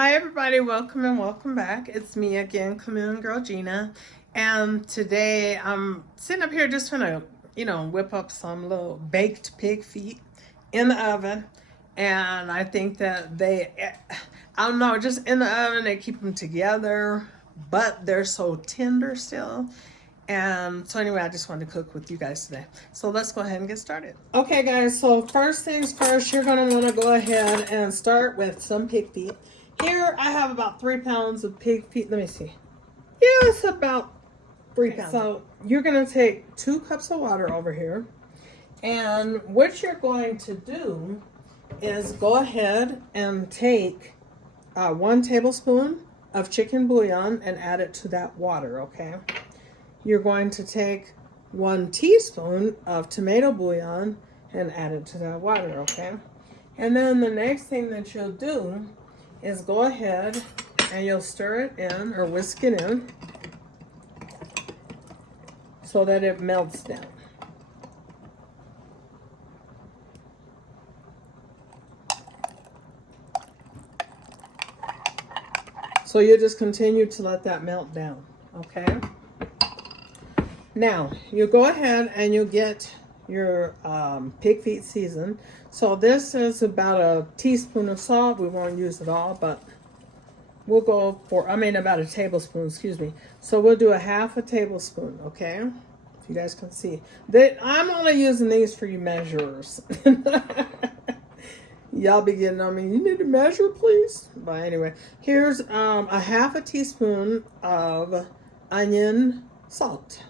Hi everybody, welcome and welcome back. It's me again, Chameleon Girl Gina, and today I'm sitting up here just trying to, whip up some little baked pig feet in the oven. And I think that I don't know, just in the oven they keep them together, but they're so tender still. And so anyway, I just wanted to cook with you guys today. So let's go ahead and get started. Okay guys, so first things first, you're gonna wanna go ahead and start with some pig feet. Here I have about 3 pounds of pig feet. Let me see. Yeah, it's about 3 pounds. So you're gonna take 2 cups of water over here. And what you're going to do is go ahead and take 1 tablespoon of chicken bouillon and add it to that water, okay? You're going to take 1 teaspoon of tomato bouillon and add it to that water, okay? And then the next thing that you'll do is go ahead and you'll stir it in or whisk it in so that it melts down. So you just continue to let that melt down, okay? Now, you go ahead and you get your pig feet seasoned. So this is about a teaspoon of salt. We won't use it all, but we'll go for, about a tablespoon, excuse me. So we'll do a half a tablespoon, okay? If you guys can see. I'm only using these for you measurers. Y'all be getting on me, you need to measure, please. But anyway, here's a half a teaspoon of onion salt.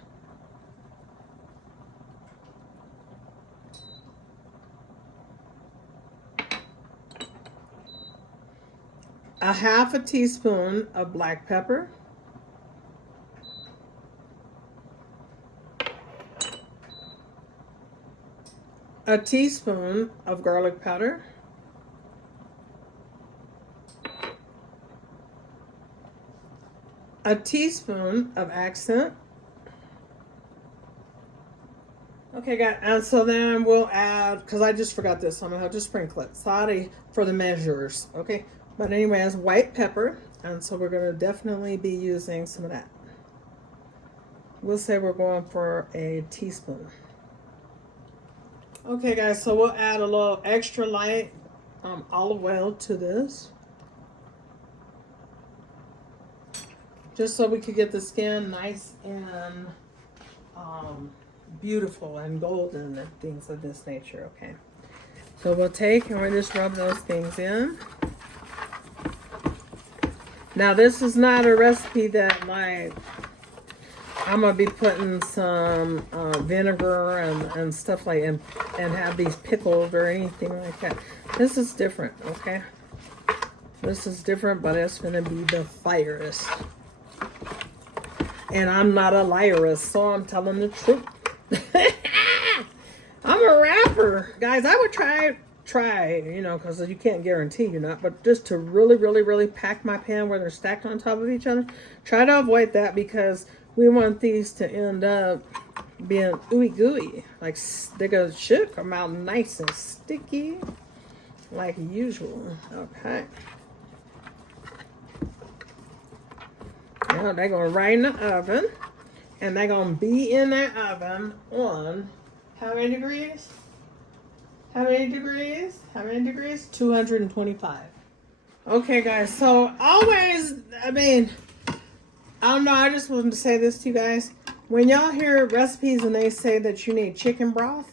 A half a teaspoon of black pepper. A teaspoon of garlic powder. A teaspoon of accent. Okay, guys, and so then we'll add, because I just forgot this, so I'm going to have to sprinkle it. Sorry for the measures, okay? But anyway, it's white pepper, and so we're going to definitely be using some of that. We'll say we're going for a teaspoon. Okay, guys, so we'll add a little extra light olive oil to this. Just so we could get the skin nice and beautiful and golden and things of this nature, okay? So we'll take and we'll just rub those things in. Now this is not a recipe that I'm gonna be putting some vinegar and stuff like and have these pickled or anything like that. This is different, okay? This is different, but it's gonna be the firest. And I'm not a liarist, so I'm telling the truth. I'm a rapper. Guys, I would try, because you can't guarantee you're not, but just to really, really, really pack my pan where they're stacked on top of each other, try to avoid that because we want these to end up being ooey gooey. Like should come out nice and sticky like usual. Okay. Now they're going right in the oven. And they're going to be in that oven on how many degrees? How many degrees? How many degrees? 225. Okay, guys. So always, I don't know. I just wanted to say this to you guys. When y'all hear recipes and they say that you need chicken broth,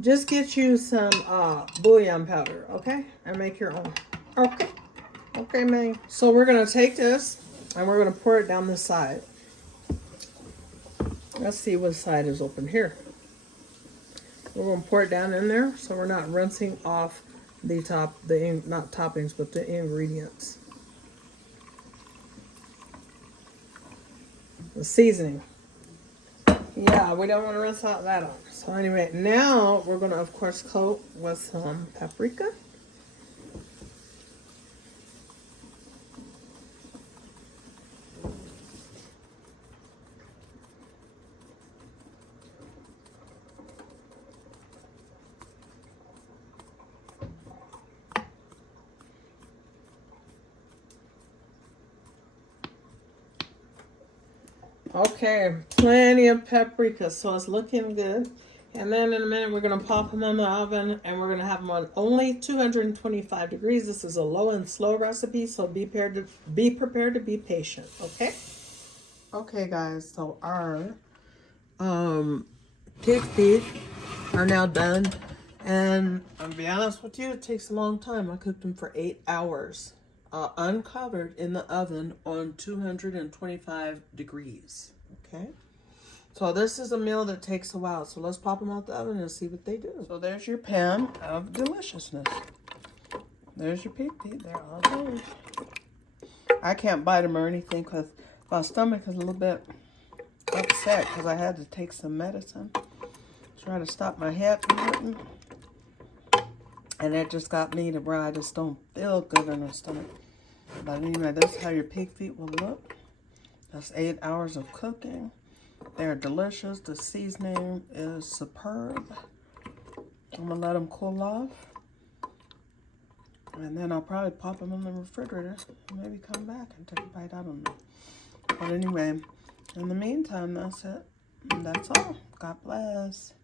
just get you some bouillon powder, okay? And make your own. Okay. Okay, man. So we're going to take this and we're going to pour it down the side. Let's see what side is open here. We're going to pour it down in there so we're not rinsing off the not toppings, but the ingredients. The seasoning. Yeah, we don't want to rinse out that off. So anyway, now we're going to, of course, coat with some paprika. Okay, plenty of paprika, so it's looking good. And then in a minute, we're going to pop them in the oven, and we're going to have them on only 225 degrees. This is a low and slow recipe, so be prepared to be patient, okay? Okay, guys, so our pig feet are now done. And I'll be honest with you, it takes a long time. I cooked them for 8 hours, uncovered in the oven on 225 degrees, okay? So this is a meal that takes a while. So let's pop them out the oven and see what they do. So there's your pan of deliciousness. There's your pig feet. They're all done. I can't bite them or anything because my stomach is a little bit upset because I had to take some medicine. Try to stop my head from hurting. And that just got me to where I just don't feel good in the stomach. But anyway, this is how your pig feet will look. That's 8 hours of cooking. They're delicious. The seasoning is superb. I'm going to let them cool off. And then I'll probably pop them in the refrigerator. Maybe come back and take a bite out of them. But anyway, in the meantime, that's it. And that's all. God bless.